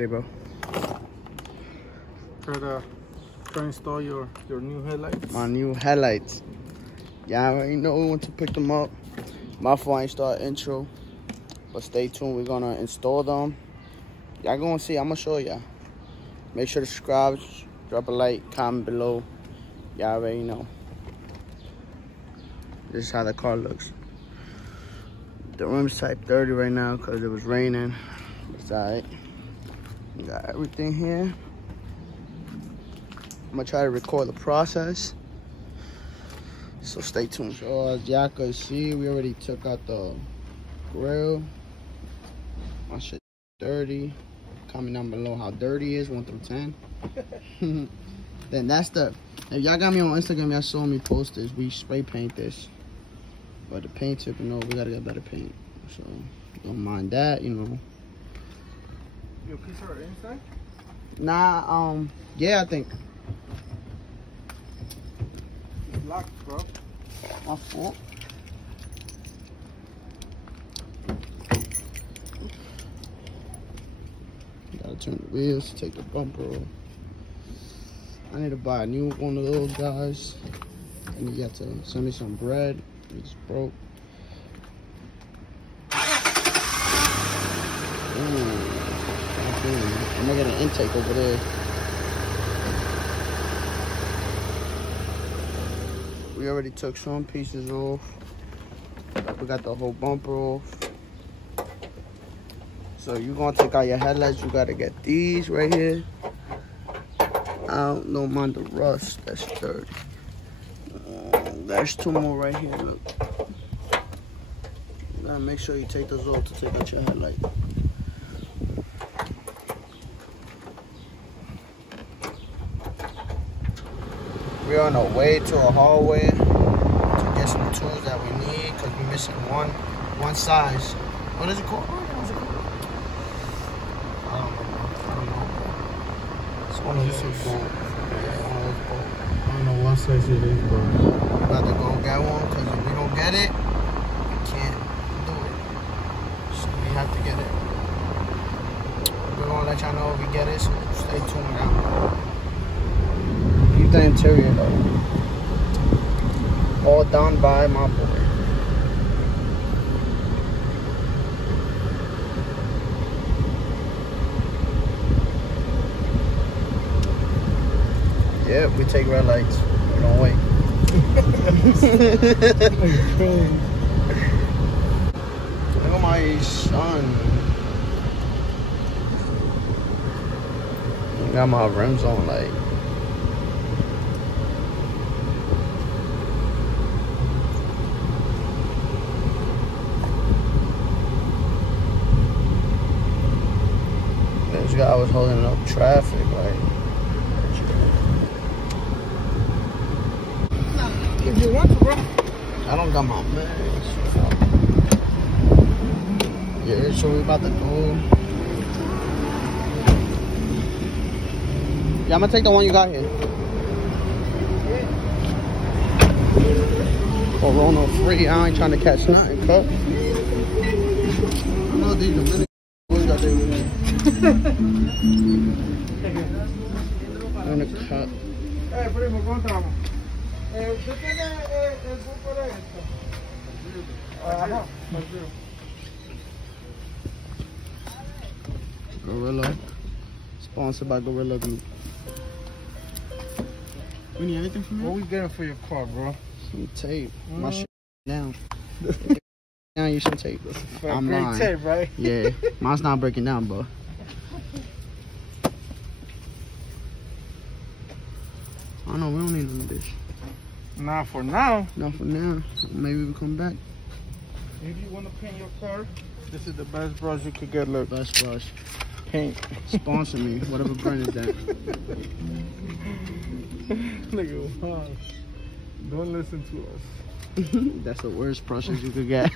today, bro? Try to install your new headlights. My new headlights. Yeah, I already know when to pick them up. My fault I ain't start intro. But stay tuned, we're gonna install them. Y'all gonna see, I'm gonna show y'all. Make sure to subscribe, drop a like, comment below. Y'all already know. This is how the car looks. The rim's type 30 right now because it was raining. It's alright. We got everything here. I'm gonna try to record the process. So stay tuned. So as y'all can see, we already took out the grill. My shit dirty. Comment down below how dirty it is, 1 through 10. Then that's the, if y'all got me on Instagram, y'all saw me post this. We spray paint this. But the paint tip, you know, we gotta get better paint. So don't mind that, you know. Your keys are inside? Nah, yeah, I think. It's locked, bro. My fault. Gotta turn the wheels, take the bumper off. I need to buy a new one of those guys. And you got to send me some bread. It's broke. Ooh, I'm gonna get an intake over there. We already took some pieces off. We got the whole bumper off. So you're gonna take out your headlights, you gotta get these right here. I don't mind the rust, that's dirty. There's 2 more right here, look. You gotta make sure you take those off to take out your headlight. We're on our way to a hallway to get some tools that we need because we're missing one size. What is it called? What's it called? I don't know. It's one of those bolts. Yeah, one of those bolts. I don't know what size it is, bro. We're about to go get one because if we don't get it, we can't do it. So we have to get it. We're gonna let y'all know if we get it, so stay tuned now. Leave the interior though. All done by my boy. Yeah, we take red lights. We don't wait. Look at my son. I got my rims on like. This guy was holding up traffic like. If you want to, bro. I don't got my mask. Yeah, so we about to go. Yeah, I'm gonna take the one you got here. Corona free. I ain't trying to catch nothing, cup. I know these Dominican boys got their way. In the cup. Primo, ¿cuánto? ¿Usted tiene el grupo de esto? Ajá. Gorilla. Sponsored by Gorilla Group. We need anything from you? What we getting for your car, bro? Some tape. My shit down. Now you some tape. I'm great lying. tape, right? Yeah. Mine's not breaking down, bro. I don't know, we don't need none of this. Not for now. Not for now. Maybe we'll come back. If you want to paint your car, this is the best brush you could get. Look, Best brush. paint. Sponsor me. Whatever brand is that. Look at us. Don't listen to us. That's the worst brushes you could get.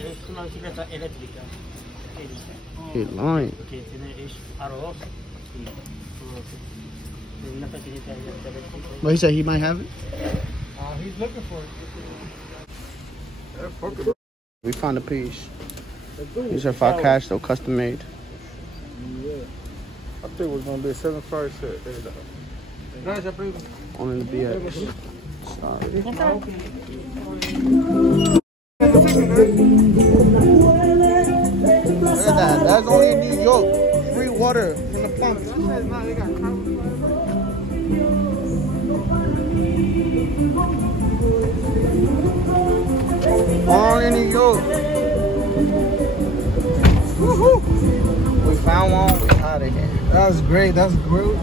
Es una bicicleta eléctrica. He lying. Que tiene aros y una pequeñita eléctrica. But he said he might have it. He's looking for it. We found a piece. These are 5 cash though, custom made. Yeah. I think it was gonna be a 7.5 set. Only the BX. Sorry. Look at that. That's only in New York. Free water from the pump. Only in New York. Woohoo! We found one. We're out of here. That's great. That's great.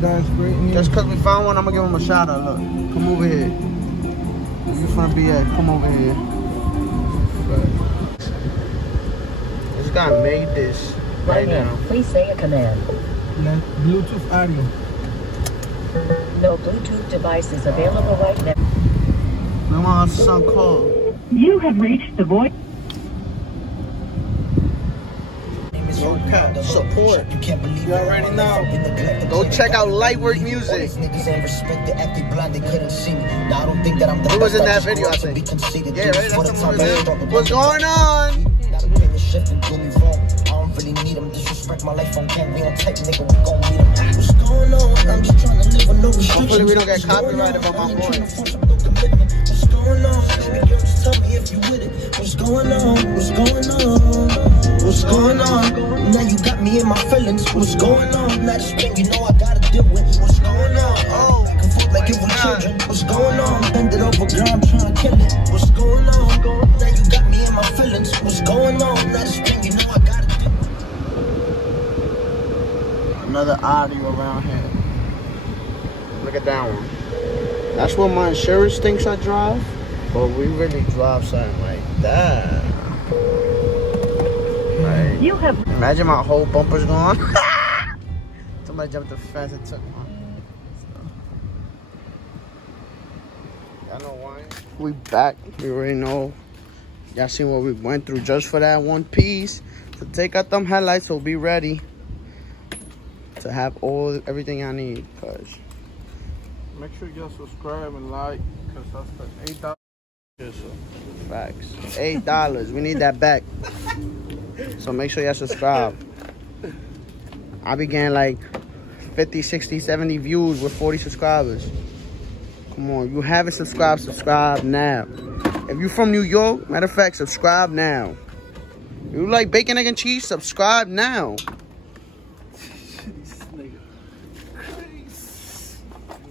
That's great. Just because we found one, I'm going to give him a shout out. Look. Come over here. You from the BX. Come over here. This guy made this right now. Please say a command. Bluetooth audio. No Bluetooth device is available right now. My mom's son called. You have reached the voice. Support. You already know. Go check out Lightwork Music. He was in that video, I think. Yeah, right? That's the one. What's going on? Hopefully we don't get copyrighted by my boy. What's going on? Baby girl, just tell me if you with it. What's going on? What's going on? What's going on? Now you got me in my feelings. What's going on? Now this thing you know I gotta deal with. What's going on? Oh, back and forth like it was children. What's going on? Bend it over, girl, I'm trying to kill it. What's going on? Now you got me in my feelings. What's going on? Now this thing you know I gotta deal with. Another audio around here. Look at that one. That's what my insurance thinks I drive, but we really drive something like that. Like, You have imagine my whole bumper's gone. Somebody jumped the fence and took one. Y'all know why? We back. We already know. Y'all seen what we went through just for that one piece. To take out them headlights, so be ready to have everything I need. Cause Make sure you subscribe and like, because that's the $8. facts. $8. We need that back. So make sure y'all subscribe. I be getting like 50, 60, 70 views with 40 subscribers. Come on, you haven't subscribed, subscribe now. If you from New York, matter of fact, subscribe now. You like bacon, egg, and cheese, subscribe now.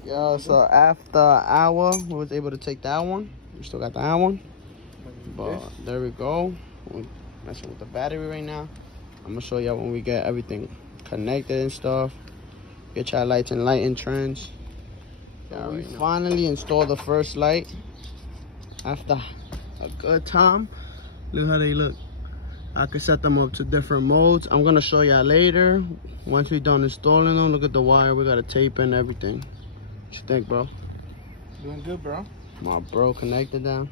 Yo, so after an hour, we was able to take that one. We still got that one. But there we go. We're messing with the battery right now. I'm gonna show y'all when we get everything connected and stuff. Get y'all lights and Lightingtrendz. We finally installed the first light after a good time. Look how they look. I can set them up to different modes. I'm gonna show y'all later. Once we're done installing them, look at the wire. We got a tape and everything. What you think, bro? Doing good, bro. My bro connected them.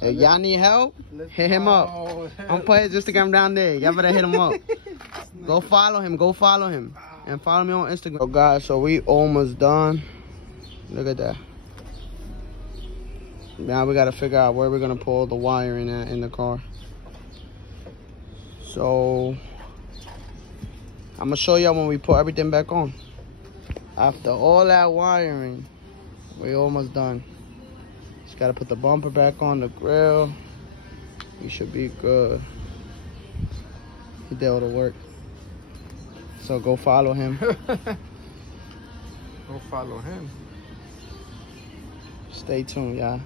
If y'all need help, hit him up. I'm putting his Instagram down there. Y'all better hit him up. Go follow him. Go follow him. And follow me on Instagram. So guys, so we almost done. Look at that. Now we gotta figure out where we're gonna pull the wiring at in the car. So I'm gonna show y'all when we put everything back on. After all that wiring, we almost done. Just gotta put the bumper back on, the grill. We should be good. He did all the work. So go follow him. Go follow him. Stay tuned, y'all.